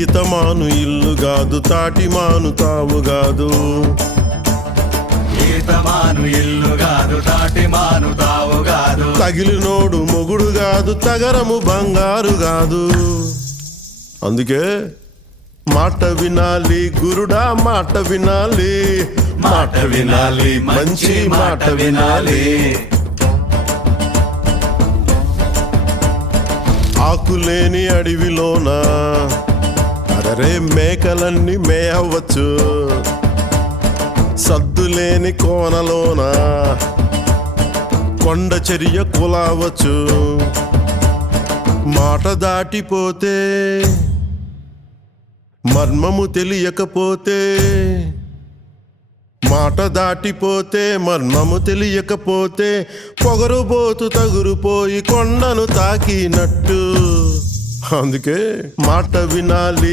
ఈతమాను ఇల్లు కాదు, తాటి మాను తావు కాదు. ఈతమాను ఇల్లు కాదు, తాటి మాను తావు కాదు. తగిలినోడు మొగుడు కాదు, తగరము బంగారు కాదు. అందుకే మాట వినాలి గురుడా, మాట వినాలి, మాట వినాలి, మంచి మాట వినాలి. ఆకులేని అడవిలోన అరే మేకలన్నీ మేయవచ్చు. సద్దులేని కోనలోన కొండ చర్య కులావచ్చు. మాట దాటిపోతే, మర్మము తెలియకపోతే, మాట దాటిపోతే మర్మము తెలియకపోతే పొగరుబోతు తగురుపోయి కొండను తాకినట్టు. అందుకే మాట వినాలి.